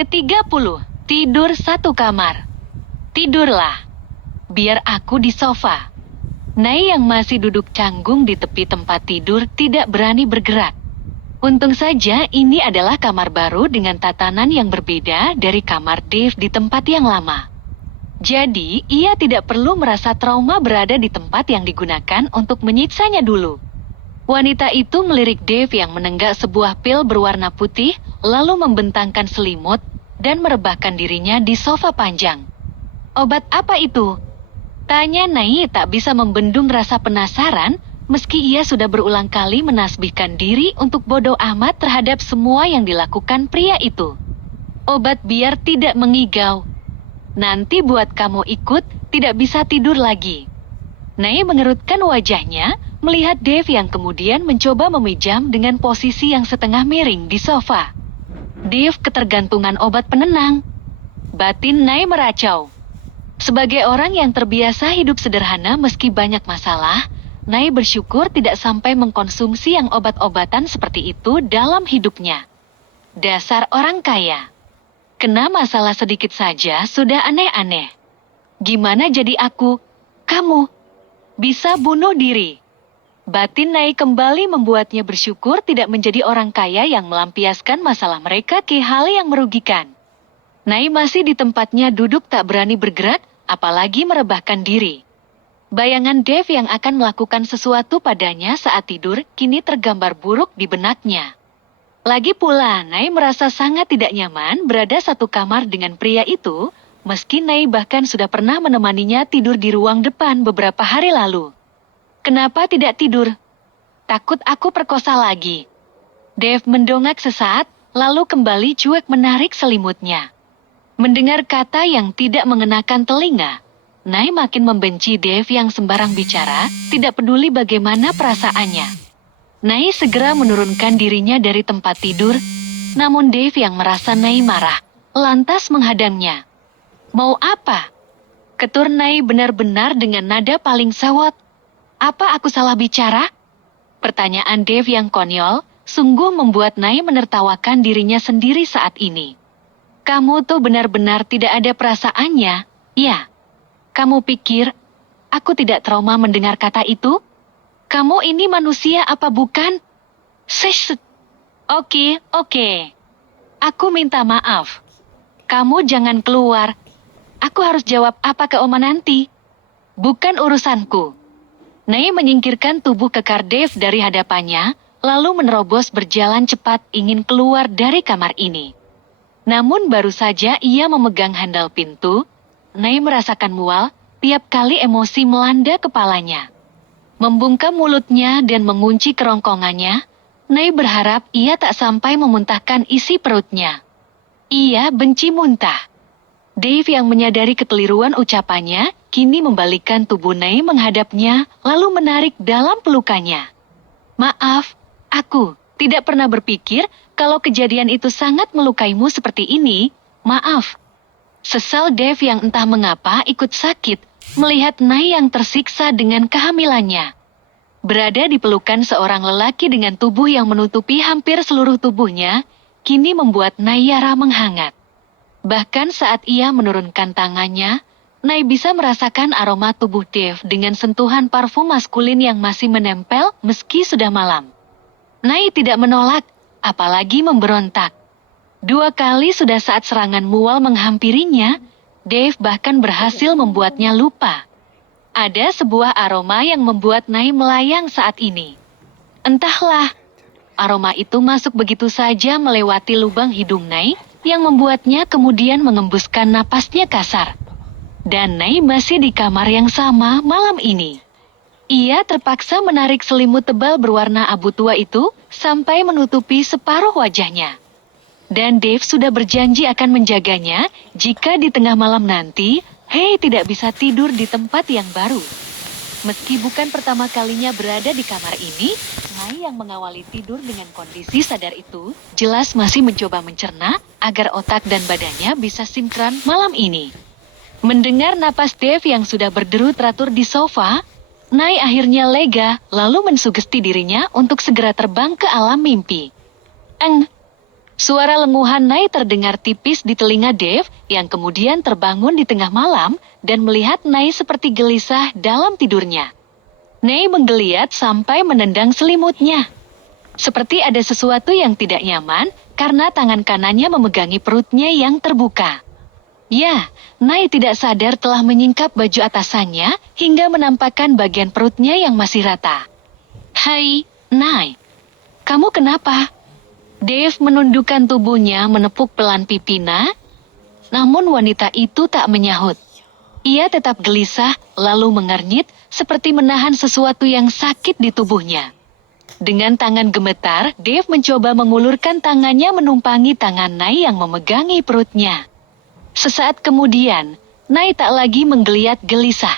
Ke-30, tidur satu kamar. Tidurlah. Biar aku di sofa. Nai yang masih duduk canggung di tepi tempat tidur tidak berani bergerak. Untung saja ini adalah kamar baru dengan tatanan yang berbeda dari kamar Dave di tempat yang lama. Jadi, ia tidak perlu merasa trauma berada di tempat yang digunakan untuk menyiksanya dulu. Wanita itu melirik Dave yang menenggak sebuah pil berwarna putih, lalu membentangkan selimut dan merebahkan dirinya di sofa panjang. Obat apa itu? Tanya Nai tak bisa membendung rasa penasaran, meski ia sudah berulang kali menasbihkan diri untuk bodoh amat terhadap semua yang dilakukan pria itu. Obat biar tidak mengigau. Nanti buat kamu ikut, tidak bisa tidur lagi. Nai mengerutkan wajahnya, melihat Dave yang kemudian mencoba memejam dengan posisi yang setengah miring di sofa. Dave ketergantungan obat penenang. Batin Nai meracau. Sebagai orang yang terbiasa hidup sederhana meski banyak masalah, Nai bersyukur tidak sampai mengkonsumsi yang obat-obatan seperti itu dalam hidupnya. Dasar orang kaya. Kena masalah sedikit saja sudah aneh-aneh. Gimana jadi aku, kamu, bisa bunuh diri? Batin Nai kembali membuatnya bersyukur tidak menjadi orang kaya yang melampiaskan masalah mereka ke hal yang merugikan. Nai masih di tempatnya duduk tak berani bergerak, apalagi merebahkan diri. Bayangan Dave yang akan melakukan sesuatu padanya saat tidur kini tergambar buruk di benaknya. Lagi pula, Nai merasa sangat tidak nyaman berada satu kamar dengan pria itu, meski Nai bahkan sudah pernah menemaninya tidur di ruang depan beberapa hari lalu. Kenapa tidak tidur? Takut aku perkosa lagi. Dave mendongak sesaat, lalu kembali cuek menarik selimutnya. Mendengar kata yang tidak mengenakan telinga, Nai makin membenci Dave yang sembarang bicara, tidak peduli bagaimana perasaannya. Nai segera menurunkan dirinya dari tempat tidur, namun Dave yang merasa Nai marah, lantas menghadangnya. Mau apa? Ketur Nai benar-benar dengan nada paling sewot. Apa aku salah bicara? Pertanyaan Dave yang konyol, sungguh membuat Nai menertawakan dirinya sendiri saat ini. Kamu tuh benar-benar tidak ada perasaannya, ya? Kamu pikir, aku tidak trauma mendengar kata itu? Kamu ini manusia apa bukan? Shush. Oke. Aku minta maaf. Kamu jangan keluar. Aku harus jawab apa ke Oma nanti. Bukan urusanku. Nai menyingkirkan tubuh kekar Dave dari hadapannya, lalu menerobos berjalan cepat ingin keluar dari kamar ini. Namun baru saja ia memegang handal pintu, Nai merasakan mual tiap kali emosi melanda kepalanya. Membungkam mulutnya dan mengunci kerongkongannya, Nai berharap ia tak sampai memuntahkan isi perutnya. Ia benci muntah. Dave yang menyadari kekeliruan ucapannya, kini membalikkan tubuh Nai menghadapnya, lalu menarik dalam pelukannya. Maaf, aku tidak pernah berpikir kalau kejadian itu sangat melukaimu seperti ini, maaf. Sesal Dave yang entah mengapa ikut sakit, melihat Nai yang tersiksa dengan kehamilannya. Berada di pelukan seorang lelaki dengan tubuh yang menutupi hampir seluruh tubuhnya, kini membuat Nayara menghangat. Bahkan saat ia menurunkan tangannya, Nai bisa merasakan aroma tubuh Dave dengan sentuhan parfum maskulin yang masih menempel meski sudah malam. Nai tidak menolak, apalagi memberontak. 2 kali sudah saat serangan mual menghampirinya, Dave bahkan berhasil membuatnya lupa. Ada sebuah aroma yang membuat Nai melayang saat ini. Entahlah, aroma itu masuk begitu saja melewati lubang hidung Nai, yang membuatnya kemudian mengembuskan napasnya kasar. Dan Nai masih di kamar yang sama malam ini. Ia terpaksa menarik selimut tebal berwarna abu tua itu sampai menutupi separuh wajahnya. Dan Dave sudah berjanji akan menjaganya jika di tengah malam nanti, tidak bisa tidur di tempat yang baru. Meski bukan pertama kalinya berada di kamar ini, Nai yang mengawali tidur dengan kondisi sadar itu, jelas masih mencoba mencerna agar otak dan badannya bisa sinkron malam ini. Mendengar napas Dave yang sudah berderu teratur di sofa, Nai akhirnya lega lalu mensugesti dirinya untuk segera terbang ke alam mimpi. Suara lenguhan Nay terdengar tipis di telinga Dave yang kemudian terbangun di tengah malam dan melihat Nay seperti gelisah dalam tidurnya. Nay menggeliat sampai menendang selimutnya. Seperti ada sesuatu yang tidak nyaman karena tangan kanannya memegangi perutnya yang terbuka. Ya, Nay tidak sadar telah menyingkap baju atasannya hingga menampakkan bagian perutnya yang masih rata. "Hai, Nay. Kamu kenapa?" Dave menundukkan tubuhnya menepuk pelan pipinya, namun wanita itu tak menyahut. Ia tetap gelisah lalu mengernyit seperti menahan sesuatu yang sakit di tubuhnya. Dengan tangan gemetar, Dave mencoba mengulurkan tangannya menumpangi tangan Nay yang memegangi perutnya. Sesaat kemudian, Nay tak lagi menggeliat gelisah.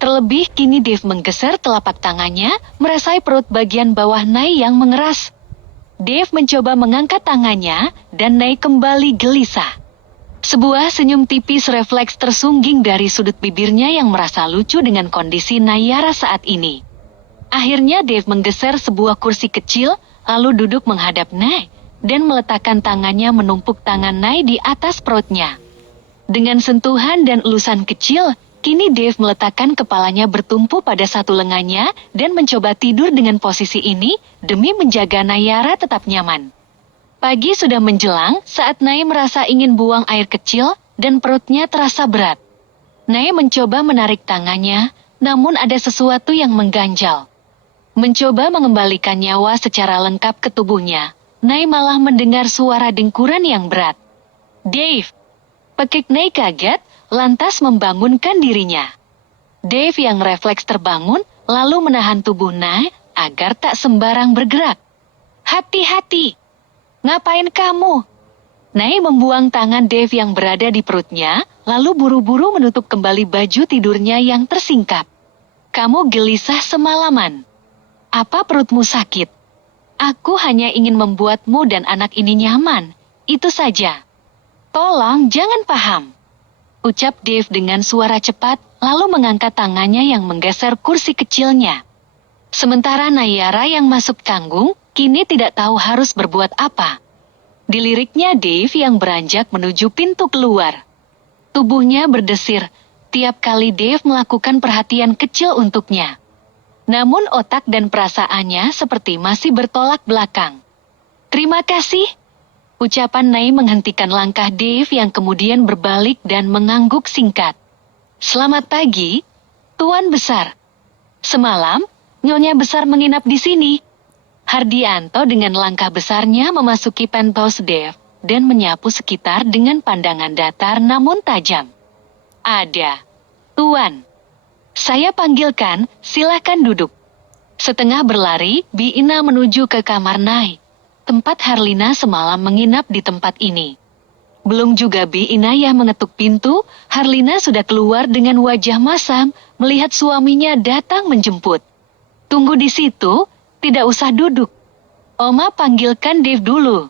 Terlebih kini Dave menggeser telapak tangannya, merasai perut bagian bawah Nay yang mengeras. Dave mencoba mengangkat tangannya, dan Nay kembali gelisah. Sebuah senyum tipis refleks tersungging dari sudut bibirnya yang merasa lucu dengan kondisi Nayara saat ini. Akhirnya Dave menggeser sebuah kursi kecil, lalu duduk menghadap Nay, dan meletakkan tangannya menumpuk tangan Nay di atas perutnya. Dengan sentuhan dan elusan kecil, kini Dave meletakkan kepalanya bertumpu pada satu lengannya dan mencoba tidur dengan posisi ini demi menjaga Nayara tetap nyaman. Pagi sudah menjelang saat Nay merasa ingin buang air kecil dan perutnya terasa berat. Nay mencoba menarik tangannya, namun ada sesuatu yang mengganjal. Mencoba mengembalikan nyawa secara lengkap ke tubuhnya, Nay malah mendengar suara dengkuran yang berat. "Dave!" Pekik Nay kaget, lantas membangunkan dirinya. Dave yang refleks terbangun, lalu menahan tubuh Nay agar tak sembarang bergerak. "Hati-hati! Ngapain kamu?" Nay membuang tangan Dave yang berada di perutnya, lalu buru-buru menutup kembali baju tidurnya yang tersingkap. "Kamu gelisah semalaman. Apa perutmu sakit? Aku hanya ingin membuatmu dan anak ini nyaman, itu saja. Tolong jangan paham," ucap Dave dengan suara cepat, lalu mengangkat tangannya yang menggeser kursi kecilnya. Sementara Nayara yang masuk canggung, kini tidak tahu harus berbuat apa. Diliriknya Dave yang beranjak menuju pintu keluar. Tubuhnya berdesir, tiap kali Dave melakukan perhatian kecil untuknya. Namun otak dan perasaannya seperti masih bertolak belakang. "Terima kasih," ucapan Nay menghentikan langkah Dave yang kemudian berbalik dan mengangguk singkat. "Selamat pagi, Tuan Besar. Semalam, Nyonya Besar menginap di sini." Hardianto dengan langkah besarnya memasuki penthouse Dave dan menyapu sekitar dengan pandangan datar namun tajam. "Ada, Tuan. Saya panggilkan, silakan duduk." Setengah berlari, Biina menuju ke kamar Nay. Tempat Harlina semalam menginap di tempat ini. Belum juga Biina yang mengetuk pintu, Harlina sudah keluar dengan wajah masam, melihat suaminya datang menjemput. "Tunggu di situ, tidak usah duduk. Oma panggilkan Dave dulu."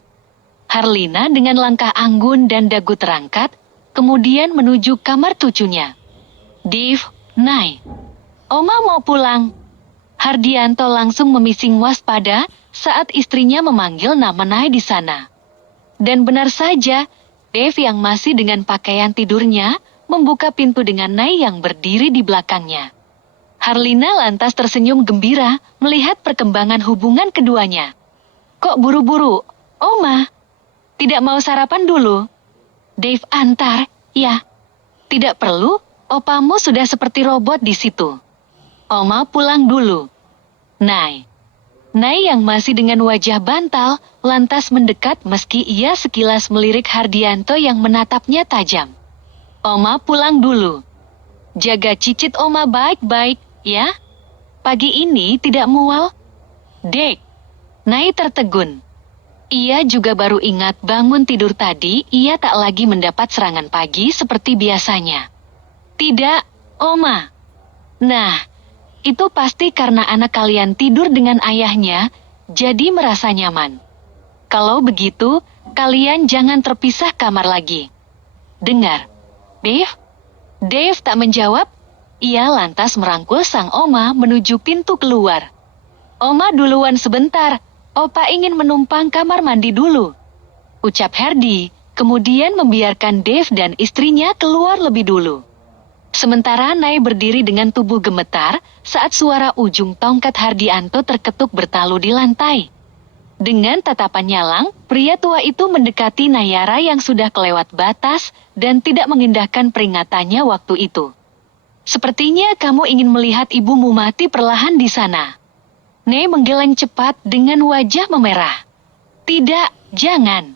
Harlina dengan langkah anggun dan dagu terangkat, kemudian menuju kamar cucunya. "Dave, Nay, Oma mau pulang." Hardianto langsung memising waspada saat istrinya memanggil nama Nay di sana. Dan benar saja, Dave yang masih dengan pakaian tidurnya, membuka pintu dengan Nay yang berdiri di belakangnya. Harlina lantas tersenyum gembira melihat perkembangan hubungan keduanya. "Kok buru-buru, Oma? Tidak mau sarapan dulu?" "Dave antar, ya." "Tidak perlu. Opamu sudah seperti robot di situ. Oma pulang dulu." Nay yang masih dengan wajah bantal, lantas mendekat meski ia sekilas melirik Hardianto yang menatapnya tajam. "Oma pulang dulu. Jaga cicit Oma baik-baik, ya. Pagi ini tidak mual." "Dek." Nay tertegun. Ia juga baru ingat bangun tidur tadi, ia tak lagi mendapat serangan pagi seperti biasanya. "Tidak, Oma." "Nah, itu pasti karena anak kalian tidur dengan ayahnya, jadi merasa nyaman. Kalau begitu, kalian jangan terpisah kamar lagi. Dengar, Dave?" Dave tak menjawab, ia lantas merangkul sang Oma menuju pintu keluar. "Oma duluan sebentar, Opa ingin menumpang kamar mandi dulu." ucap Hardy, kemudian membiarkan Dave dan istrinya keluar lebih dulu. Sementara Nay berdiri dengan tubuh gemetar saat suara ujung tongkat Hardianto terketuk bertalu di lantai. Dengan tatapan nyalang, pria tua itu mendekati Nayara yang sudah kelewat batas dan tidak mengindahkan peringatannya waktu itu. Sepertinya kamu ingin melihat ibumu mati perlahan di sana. Nay menggeleng cepat dengan wajah memerah. Tidak, jangan.